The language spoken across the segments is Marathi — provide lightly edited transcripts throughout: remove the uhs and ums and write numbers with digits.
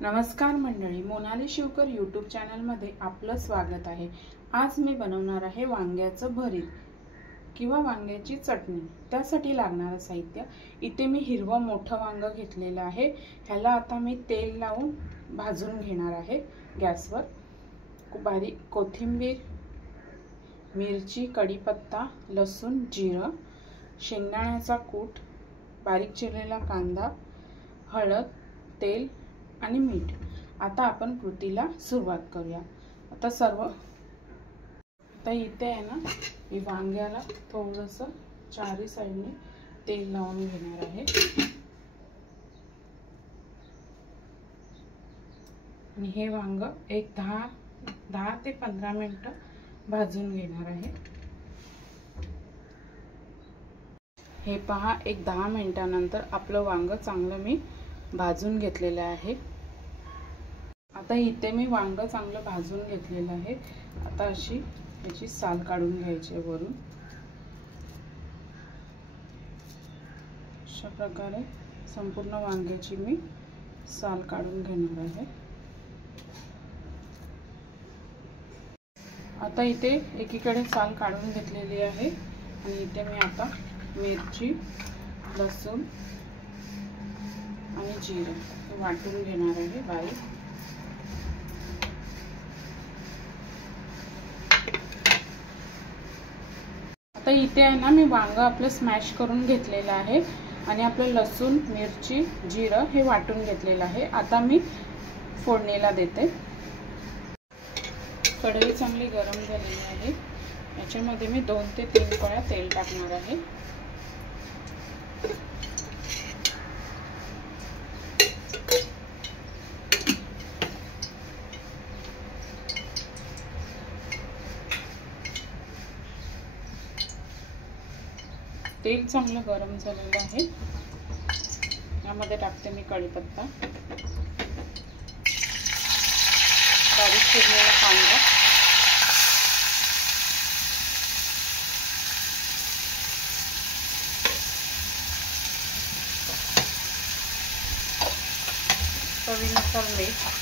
नमस्कार मंडळी, मोनाली शिवकर यूट्यूब चॅनलमध्ये आपलं स्वागत आहे। आज मी बनवणार आहे वांग्याचं भरीत किंवा वांग्याची चटणी। त्यासाठी लागणारं साहित्य इथे मी हिरवं मोठं वांग घेतलेलं आहे। ह्याला आता मी तेल लावून भाजून घेणार आहे गॅसवर। बारीक कोथिंबीर, मिरची, कढीपत्ता, लसूण, जिरं, शेंगदाण्याचा कूट, बारीक चिरलेला कांदा, हळद, तेल आणि मीठ। आता आपण कृतीला सुरुवात करूया। आता इथे आहे ना, मी वांग्याला थोडंसं चारी साइडने तेल लावून घेणार आहे आणि हे वांग एक 10 ते 15 मिनिटं भाजून घेणार आहे। हे पहा, एक 10 मिनिटांनंतर आपलं वांग चांगलं मी भाजून घेतलेलं आहे। आता इथे मी वांग चांगलं भाजून घेतलेलं आहे। आता अशी याची साल काढून घ्यायची वरून। अशा प्रकारे संपूर्ण वांग्याची मी साल काढून घेणार आहे। आता इथे एकीकडे साल काढून घेतलेली आहे आणि इथे मी आता मिरची, लसूण आणि जिरं वाटून घेणार आहे बारीक। आता इथे आहे ना, मी वांग आपलं स्मॅश करून घेतलेलं आहे आणि आपलं लसूण, मिरची, जिरं हे वाटून घेतलेलं आहे। आता मी फोडणीला देते। कढई चांगली गरम झालेली आहे। याच्यामध्ये मी 2 ते 3 पळ्या तेल टाकणार आहे। तेल चांगलं गरम झालेलं आहे। यामध्ये टाकते मी कढीपत्ता, बारीक चिरलेला कांदा, चवीनुसार मीठ,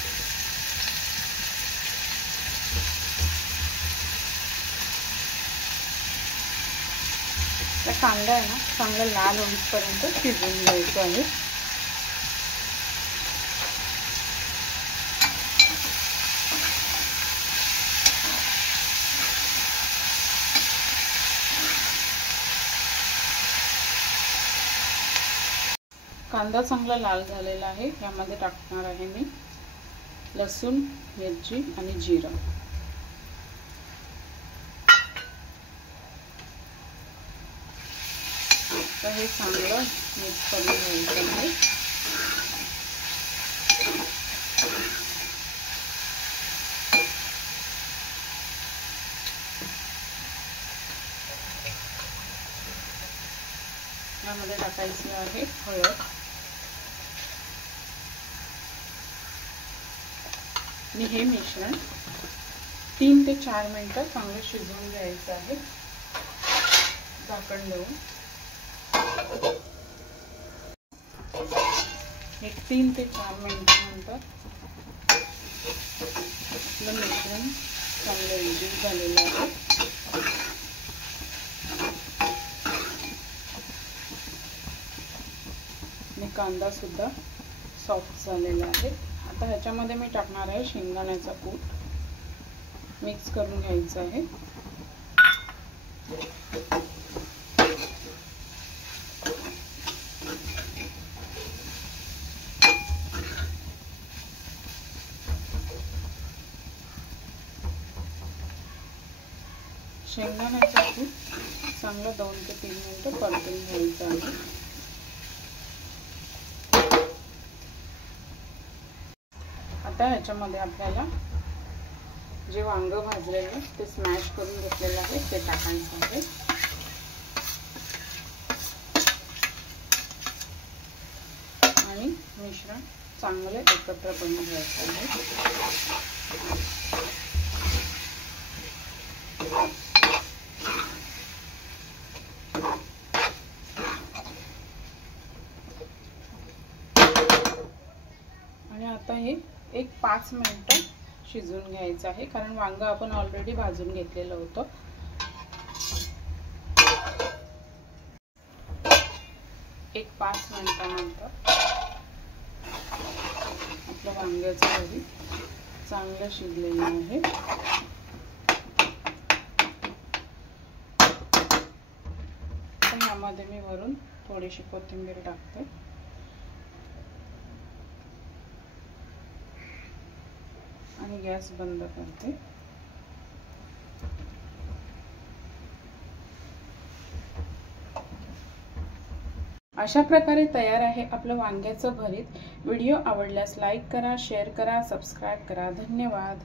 कांदा आहे ना चांगला लाल होईपर्यंत शिजवून घ्यायचं आहे। कांदा चांगला लाल झालेला आहे। यामध्ये टाकणार आहे मी लसूण, मिरची आणि जिरं। तर हे चांगलं मिक्स करून घ्यायचं आहे। यामध्ये टाकायची आहे हळद आणि हे मिश्रण 3 ते 4 मिनिटं चांगलं शिजवून घ्यायचं आहे झाकण देऊन। एक 3 ते 4 मिनिटांनंतर आपलं मिश्रण चांगलं रेडी झालेलं आहे। आणि कांदा सुद्धा सॉफ्ट झालेला आहे। आता ह्याच्यामध्ये मी टाकणार आहे शेंगदाण्याचा कूट। मिक्स करून घ्यायचं आहे। शेंगदाण्याचा कूट चांगलं 2 ते 3 मिनिटं परतून घ्यायचं आहे। आता ह्याच्यामध्ये आपल्याला जे वांग भाजलेलं ते स्मॅश करून घेतलेलं आहे ते टाकायचं आहे आणि मिश्रण चांगले एकत्र करून घ्यायचं आहे। आता हे एक 5 मिनिटं शिजवून घ्यायचं आहे, कारण वांग आपण ऑलरेडी भाजून घेतलेलं होतं। एक 5 मिनिटानंतर आपलं वांग्याचं भरीत चांगलं शिजलेलं आहे। यामध्ये मी वरून थोडीशी कोथिंबीर टाकते आणि गॅस बंद करते। अशा प्रकारे तयार आहे आपलं वांग्याचं भरीत। व्हिडिओ आवडल्यास लाईक करा, शेअर करा, सबस्क्राइब करा। धन्यवाद।